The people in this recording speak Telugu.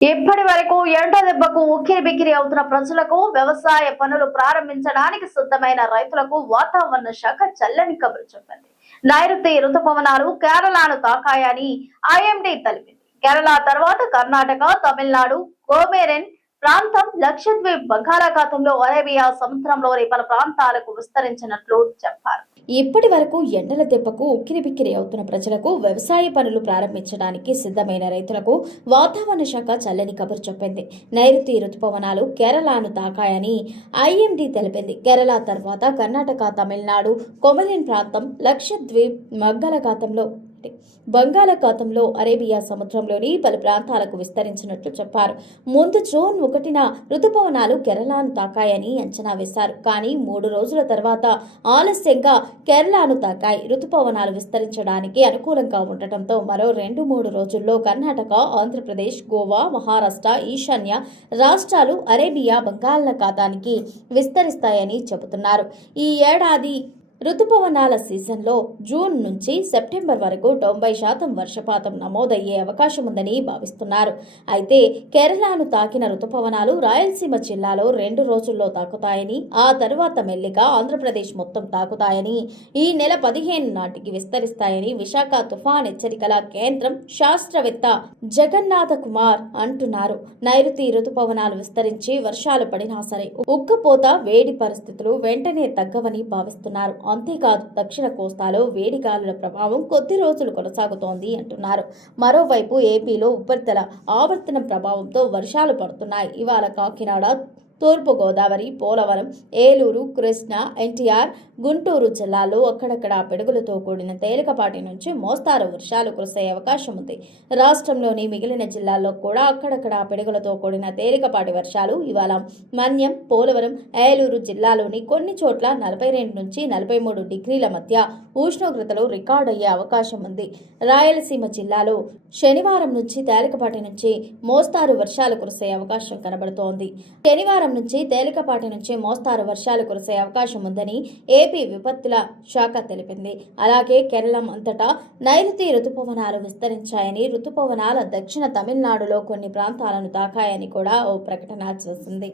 ఇప్పటి వరకు ఎండ దెబ్బకు ఉక్కిరిబిక్కిరి అవుతున్న ప్రజలకు వ్యవసాయ పనులు ప్రారంభించడానికి సిద్ధమైన రైతులకు వాతావరణ శాఖ చల్లని కబురు చెప్పింది. నైరుతి రుతుపవనాలు కేరళను తాకాయని ఐఎండీ తెలిపింది. కేరళ తర్వాత కర్ణాటక, తమిళనాడు, కోమేరెన్ ప్రాంతం, లక్షద్వీప్, బంగాళాఖాతంలో అరేబియా సముద్రంలోని పలు ప్రాంతాలకు విస్తరించినట్లు చెప్పారు. ఇప్పటి వరకు ఎండల దెబ్బకు ఉక్కిరిబిక్కిరి అవుతున్న ప్రజలకు వ్యవసాయ పనులు ప్రారంభించడానికి సిద్ధమైన రైతులకు వాతావరణ శాఖ చల్లని కబురు చెప్పింది. నైరుతి రుతుపవనాలు కేరళను తాకాయని ఐఎండీ తెలిపింది. కేరళ తర్వాత కర్ణాటక, తమిళనాడు, కొమలిన్ ప్రాంతం, లక్షద్వీప్, బంగాళాఖాతంలో అరేబియా సముద్రంలోని పలు ప్రాంతాలకు విస్తరించినట్లు చెప్పారు. ముందు జూన్ 1న రుతుపవనాలు కేరళను తాకాయని అంచనా వేశారు. కానీ 3 రోజుల తర్వాత ఆలస్యంగా కేరళను తాకాయి. రుతుపవనాలు విస్తరించడానికి అనుకూలంగా ఉండటంతో మరో 2-3 రోజుల్లో కర్ణాటక, ఆంధ్రప్రదేశ్, గోవా, మహారాష్ట్ర, ఈశాన్య రాష్ట్రాలు అరేబియా బంగాళాఖాతానికి విస్తరిస్తాయని చెబుతున్నారు. ఈ ఏడాది రుతుపవనాల సీజన్లో జూన్ నుంచి సెప్టెంబర్ వరకు 90% వర్షపాతం నమోదయ్యే అవకాశం ఉందని భావిస్తున్నారు. అయితే కేరళను తాకిన రుతుపవనాలు రాయలసీమ జిల్లాలో 2 రోజుల్లో తాకుతాయని, ఆ తరువాత మెల్లిగా ఆంధ్రప్రదేశ్ మొత్తం తాకుతాయని, ఈ నెల 15 నాటికి విస్తరిస్తాయని విశాఖ తుఫాన్ హెచ్చరికల కేంద్రం శాస్త్రవేత్త జగన్నాథ కుమార్ అంటున్నారు. నైరుతి రుతుపవనాలు విస్తరించి వర్షాలు పడినా సరే ఉక్కపోత, వేడి పరిస్థితులు వెంటనే తగ్గవని భావిస్తున్నారు. అంతేకాదు దక్షిణ కోస్తాలో వేడి గాలుల ప్రభావం కొద్ది రోజులు కొనసాగుతోంది అంటున్నారు. మరోవైపు ఏపీలో ఉపరితల ఆవర్తనం ప్రభావంతో వర్షాలు పడుతున్నాయి. ఇవాళ కాకినాడ, తూర్పు గోదావరి, పోలవరం, ఏలూరు, కృష్ణా, ఎన్టీఆర్, గుంటూరు జిల్లాల్లో అక్కడక్కడ పిడుగులతో కూడిన తేలికపాటి నుంచి మోస్తారు వర్షాలు కురిసే అవకాశం ఉంది. రాష్ట్రంలోని మిగిలిన జిల్లాల్లో కూడా అక్కడక్కడ పిడుగులతో కూడిన తేలికపాటి వర్షాలు ఇవాళ మన్యం, పోలవరం, ఏలూరు జిల్లాలోని కొన్ని చోట్ల 42 నుంచి 43 డిగ్రీల మధ్య ఉష్ణోగ్రతలు రికార్డయ్యే అవకాశం ఉంది. రాయలసీమ జిల్లాలో శనివారం నుంచి తేలికపాటి నుంచి మోస్తారు వర్షాలు కురిసే అవకాశం కనబడుతోంది. శనివారం నుంచి తేలికపాటి నుంచి మోస్తారు వర్షాలు కురిసే అవకాశం ఉందని ఏపీ విపత్తుల శాఖ తెలిపింది. అలాగే కేరళం అంతటా నైరుతి రుతుపవనాలు విస్తరించాయని, రుతుపవనాల దక్షిణ తమిళనాడులో కొన్ని ప్రాంతాలను తాకాయని కూడా ఓ ప్రకటన చేసింది.